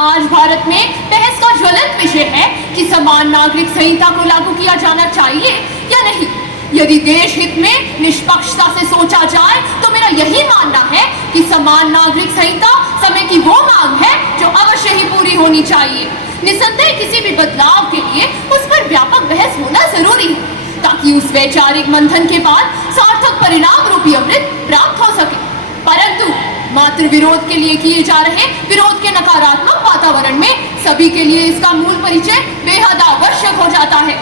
आज भारत में बहस का ज्वलंत विषय है कि समान नागरिक संहिता को लागू किया जाना चाहिए या नहीं। यदि देश हित में निष्पक्षता से सोचा जाए तो मेरा यही मानना है कि समान नागरिक संहिता समय की वो मांग है जो अवश्य ही पूरी होनी चाहिए। निसंदेह किसी भी बदलाव के लिए उस पर व्यापक बहस होना जरूरी है ताकि उस वैचारिक मंथन के बाद सार्थक परिणाम रूपी अमृत प्राप्त हो सके। परंतु मात्र विरोध के लिए किए जा रहे विरोध के नकारात्मक वातावरण में सभी के लिए इसका मूल परिचय बेहद आवश्यक हो जाता है।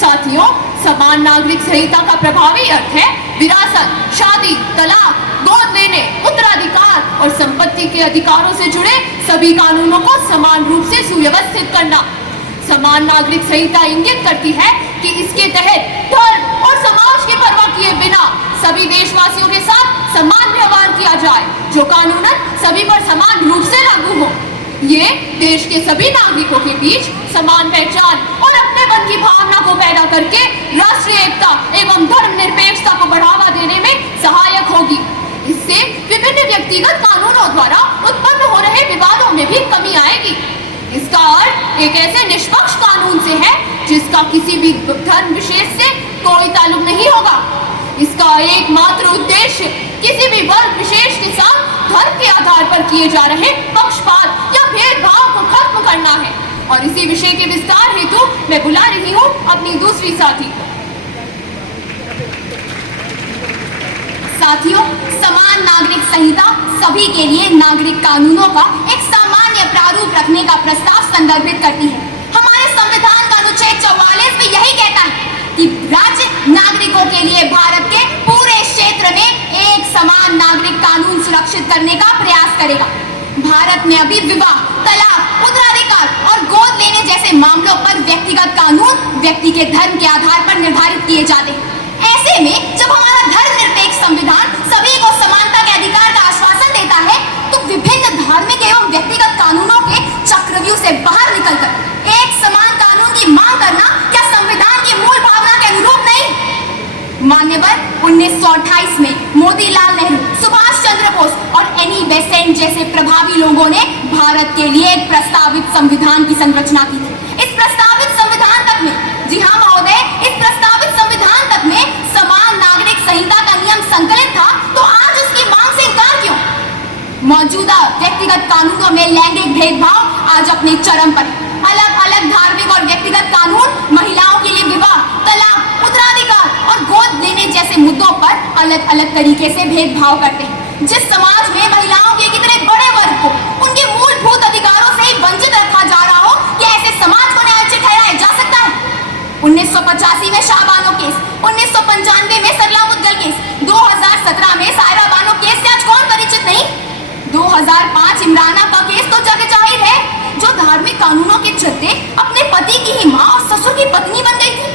साथियों, समान नागरिक संहिता का प्रभावी अर्थ है विरासत, शादी, तलाक, गोद लेने, उत्तराधिकार और संपत्ति के अधिकारों से जुड़े सभी कानूनों को समान रूप से सुव्यवस्थित करना। समान नागरिक संहिता इंगित करती है कि इसके तहत धर्म और समाज की परवाह किए बिना सभी देशवासियों के साथ समान व्यवहार किया जाए, जो कानूनन सभी पर समान रूप से लागू हो। ये देश के सभी नागरिकों के बीच समान पहचान और अपनेपन की भावना को पैदा करके राष्ट्रीय एकता एवं धर्मनिरपेक्षता को बढ़ावा देने में सहायक होगी। इससे विभिन्न व्यक्तिगत कानूनों द्वारा उत्पन्न हो रहे विवादों में भी कमी आएगी। इसका अर्थ एक ऐसे निष्पक्ष कानून से है जिसका किसी भी धर्म विशेष से कोई ताल्लुक नहीं होगा। इसका एकमात्र उद्देश्य किसी भी वर्ग विशेष के साथ धर्म के आधार पर किए जा रहे पक्षपात या भेदभाव को खत्म करना है। और इसी विषय के विस्तार हेतु मैं बुला रही हूँ अपनी दूसरी साथी। साथियों, समान नागरिक संहिता सभी के लिए नागरिक कानूनों का एक सामान्य प्रारूप रखने का प्रस्ताव संदर्भित करती है। हमारे संविधान का अनुच्छेद 44 में यही कहता है कि राज्य नागरिकों के लिए भारत के पूरे क्षेत्र में एक समान नागरिक कानून सुरक्षित करने का प्रयास करेगा। भारत में अभी विवाह, तलाक, उत्तराधिकार और गोद लेने जैसे मामलों पर व्यक्तिगत कानून व्यक्ति के धर्म के आधार पर निर्धारित किए जाते हैं। ऐसे में जब हमारा धर्मनिरपेक्ष संविधान सभी को समानता के अधिकार का आश्वासन देता है, तो विभिन्न धार्मिक एवं व्यक्तिगत कानूनों के चक्रव्यूह से बाहर निकलकर एक समान कानून की मांग करना क्या संविधान की मूल भावना के अनुरूप नहीं? मान्यवर 1928 में मोतीलाल नेहरू, सुभाष चंद्र बोस और एनी बेसेंट जैसे प्रभावी लोगों ने भारत के लिए एक प्रस्तावित संविधान की संरचना की थी। इस प्रस्तावित संविधान तक में, जी हाँ महोदय, इस प्रस्तावित संविधान तक में समान नागरिक संहिता का नियम संकलित था, तो आज उसकी मांग से इनकार क्यों? मौजूदा व्यक्तिगत कानूनों में लैंगिक भेदभाव आज अपने चरम पर है। अलग अलग धार्मिक और व्यक्तिगत कानून महिलाओं के लिए विवाह, तलाक, उत्तराधिकार और गोद लेने जैसे मुद्दों पर अलग अलग तरीके से भेदभाव करते हैं। जिस समाज में महिलाओं के कितने बड़े वर्ग को उनके मूलभूत अधिकारों से ही वंचित रखा जा रहा हो, क्या ऐसे समाज को न्यायोचित ठहराया जा सकता है? 1985 में शाहबानो केस, 1995 में सरला मुद्गल केस, 2017 में सायरा बानो केस से आज कौन परिचित नहीं? 2005 इमराना का केस तो जग जाहिर है, जो धार्मिक कानूनों के चलते अपने पति की ही मां और ससुर की पत्नी बन गई थी।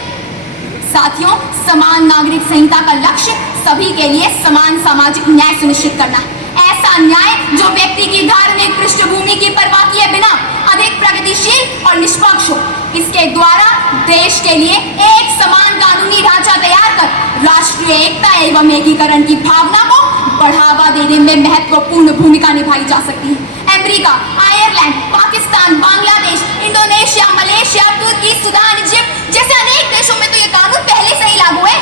साथियों, समान नागरिक संहिता का लक्ष्य सभी के लिए समान सामाजिक न्याय सुनिश्चित करना है। ऐसा न्याय जो व्यक्ति की धार्मिक पृष्ठभूमि की परवाह किए बिना अधिक प्रगतिशील और निष्पक्ष हो। इसके द्वारा देश के लिए एक समान कानूनी ढांचा तैयार कर राष्ट्रीय एकता एवं एकीकरण की भावना को बढ़ावा देने में महत्वपूर्ण भूमिका निभाई जा सकती है। America, Ireland, Pakistan, Bangladesh, Indonesia, Malaysia, तुर्की, सूडान, इजिप्ट जैसे अनेक देशों में तो ये कानून पहले से ही लागू है।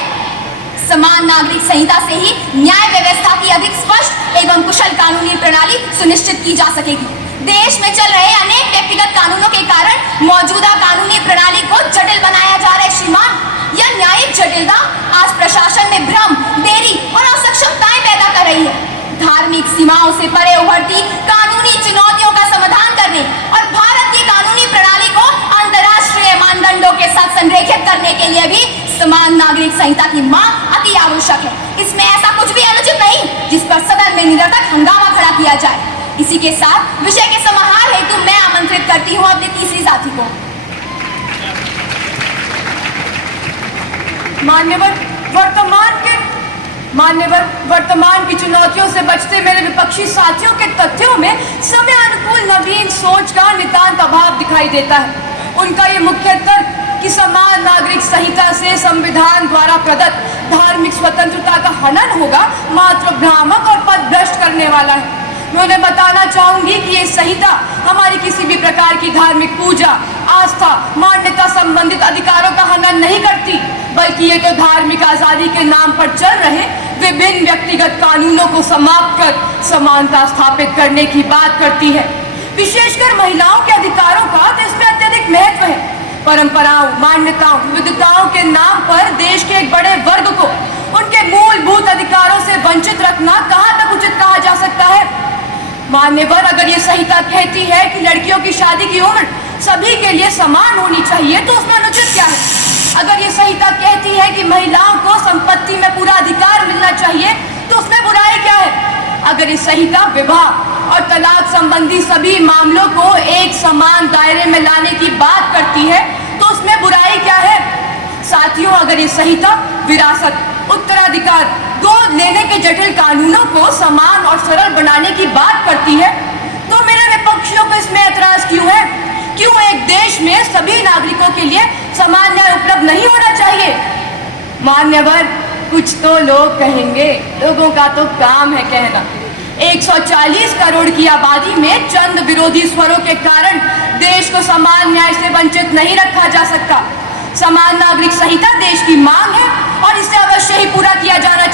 समान नागरिक संहिता से ही न्याय व्यवस्था की अधिक स्पष्ट एवं कुशल कानूनी प्रणाली सुनिश्चित की जा सकेगी। देश में चल रहे अनेक व्यक्तिगत कानूनों के कारण मौजूदा कानूनी प्रणाली को जटिल बनाया जा रहा है। श्रीमान, यह न्यायिक जटिलता आज प्रशासन में भ्रम, देरी और असक्षमताएं पैदा कर रही है। धार्मिक सीमाओं से परे उभरती कानूनी चुनौतियों का समाधान करने और भारत की कानूनी प्रणाली को अंतर्राष्ट्रीय मानदंडों के साथ संरेखित करने के लिए भी समान नागरिक संहिता की मांग अति आवश्यक है। इसमें ऐसा कुछ भी अनुचित नहीं जिस पर सदन में निरर्थक हंगामा खड़ा किया जाए। इसी के साथ विषय के समाहार हेतु मैं आमंत्रित करती हूँ अपने तीसरी साथी को। मान्यवर वर्तमान की चुनौतियों से बचते मेरे विपक्षी साथियों के तथ्यों में समय अनुकूल नवीन सोच का नितांत अभाव दिखाई देता है। उनका ये मुख्य तर्क कि समान नागरिक संहिता से संविधान द्वारा प्रदत्त धार्मिक स्वतंत्रता का हनन होगा, मात्र भ्रामक और पथभ्रष्ट करने वाला है। मैं उन्हें बताना चाहूंगी कि ये संहिता हमारी किसी भी प्रकार की धार्मिक पूजा, आस्था, मान्यता संबंधित अधिकारों का हनन नहीं करती, बल्कि ये तो धार्मिक आजादी के नाम पर चल रहे विभिन्न व्यक्तिगत कानूनों को समाप्त कर समानता स्थापित करने की बात करती है। विशेषकर महिलाओं के अधिकारों का तो इसमें अत्यधिक महत्व है। परंपराओं, मान्यताओं, विविधताओं के नाम पर देश के एक बड़े वर्ग को उनके मूलभूत अधिकारों से वंचित रखना कहाँ तक उचित कहा जा सकता है? मान्यवर, अगर ये संहिता कहती है कि लड़कियों की शादी की उम्र सभी के लिए समान होनी चाहिए, तो उसमें अनुचित क्या है? अगर ये संहिता कहती है कि महिलाओं को संपत्ति में पूरा अधिकार मिलना चाहिए, तो उसमें बुराई क्या है? अगर ये संहिता विवाह और तलाक संबंधी सभी मामलों को एक समान दायरे में लाने की बात करती है, तो उसमें बुराई क्या है? साथियों, अगर ये संहिता विरासत, उत्तराधिकार, गोद लेने के जटिल कानूनों को समान और सरल बनाने की बात करती है, तो मेरे विपक्षियों को इसमें ऐतराज क्यों है? क्यों एक देश में सभी नागरिकों के लिए समान न्याय उपलब्ध नहीं होना चाहिए? मान्यवर, कुछ तो लोग कहेंगे, लोगों का तो काम है कहना। 140 करोड़ की आबादी में चंद विरोधी स्वरों के कारण देश को समान न्याय से वंचित नहीं रखा जा सकता। समान नागरिक संहिता देश की मांग है और इसे अवश्य ही पूरा किया जाना